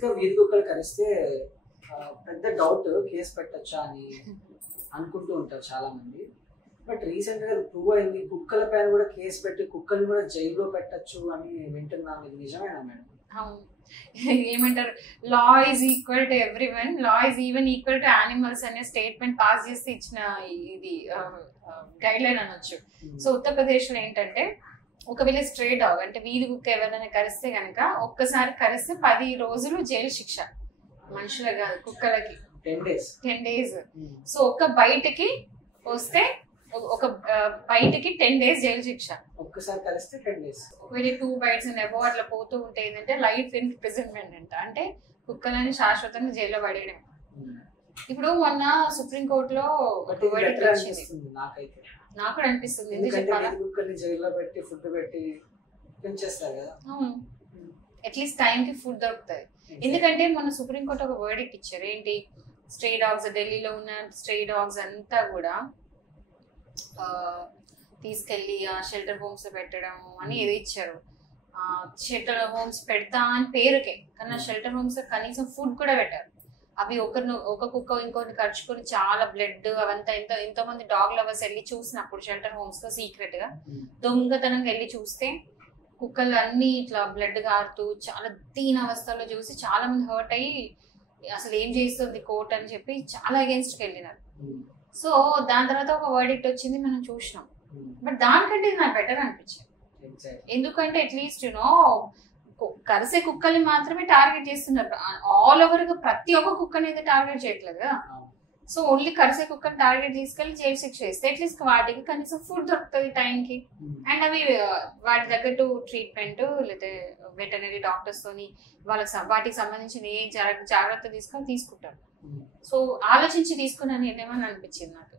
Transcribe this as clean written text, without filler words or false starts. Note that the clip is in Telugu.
బేసిక్ గా వీధి కుక్కలు కరిస్తే పెద్ద డౌట్ కేసు పెట్టచ్చా అని అనుకుంటూ ఉంటారు చాలా మంది. బట్ రీసెంట్ గా ప్రూవ్ అయింది, కుక్కల పైన కూడా కేసు పెట్టి కుక్కల్ని కూడా జైల్లో పెట్టచ్చు అని వింటున్నాం. ఇది నిజమేనా మేడం? ఏమంటారు, law is equal to every one, law is even equal to animals అనే స్టేట్మెంట్ పాస్ చేసి ఇచ్చిన ఇది గైడ్ లైన్ అనొచ్చు. సో ఉత్తరప్రదేశ్ లో ఏంటంటే ఒకవేళ స్ట్రే డాగ్ అంటే వీధి కుక్క ఎవరైనా కరిస్తే కనుక ఒక్కసారి కరిస్తే 10 రోజులు జైలు శిక్ష. మనుషులకు కాదు, కుక్కలకి 10 days. సో బయటికి వస్తే ఒక బయటికి 10 days జైలు శిక్ష. ఒక్కసారి కలిస్తే 10 days. ఒకవేళ 2 bites అబౌవ్ అట్లా పోతూ ఉంటే ఏంటంటే లైఫ్ ఇంప్రిజన్మెంట్ అంట, అంటే కుక్కలని శాశ్వతంగా జైల్లో పడేయడం. ఇప్పుడు మొన్న సుప్రీంకోర్టులో ఒక వర్డిక్ట్ వచ్చింది. నాకు కూడా అనిపిస్తుంది, జైల్లో పెట్టి ఫుడ్ పెట్టి పెంచేస్తారు కదా, అట్లీస్ట్ టైంకి ఫుడ్ దొరుకుతుంది. ఎందుకంటే మొన్న సుప్రీంకోర్టు ఒక వర్డిక్ట్ ఇచ్చారు, ఏంటి స్ట్రే డాగ్స్, ఢిల్లీలో ఉన్న స్ట్రే డాగ్స్ అంతా కూడా తీసుకెళ్లి షెల్టర్ హోమ్స్ లో పెట్టడం అని ఏదో ఇచ్చారు. షెల్టర్ హోమ్స్ పెడతా అని పేరుకే, కానీ షెల్టర్ హోమ్స్ కనీసం ఫుడ్ కూడా పెట్టారు. అవి ఒక కుక్క ఇంకొకటి ఖర్చుకొని చాలా బ్లడ్ అవంతా ఎంతో మంది డాగ్ లవర్స్ వెళ్ళి చూసినప్పుడు షెల్టర్ హోమ్స్ లో సీక్రెట్ గా దొంగతనంగా వెళ్ళి చూస్తే కుక్కలు అన్ని ఇట్లా బ్లడ్ గారుతూ చాలా దీన అవస్థలో చూసి చాలా మంది హర్ట్ అయ్యి అసలు ఏం చేస్తుంది కోర్ట్ అని చెప్పి చాలా అగేన్స్ట్ కి వెళ్ళినారు. సో దాని తర్వాత ఒక వర్డిక్ట్ వచ్చింది, మనం చూసినాం. బట్ దానికంటే నాకు బెటర్ అనిపించింది. ఎందుకంటే అట్లీస్ట్ కరిసే కుక్కల్ని మాత్రమే టార్గెట్ చేస్తున్నారు. ఆల్ ఓవర్ గా ప్రతి ఒక్క కుక్కని అయితే టార్గెట్ చేయట్లేదు కదా. సో ఓన్లీ కరిసే కుక్కని టార్గెట్ తీసుకెళ్లి జైలు శిక్ష వేస్తే అట్లీస్ట్ వాటికి కనీసం ఫుడ్ దొరుకుతుంది టైంకి. అండ్ అవి వాటి తగ్గట్టు ట్రీట్మెంట్ లేదా వెటనరీ డాక్టర్స్ తోని వాటికి సంబంధించిన ఏ జాగ్రత్త తీసుకొని తీసుకుంటారు. సో ఆలోచించి తీసుకున్న నిర్ణయం అని అనిపించింది నాకు.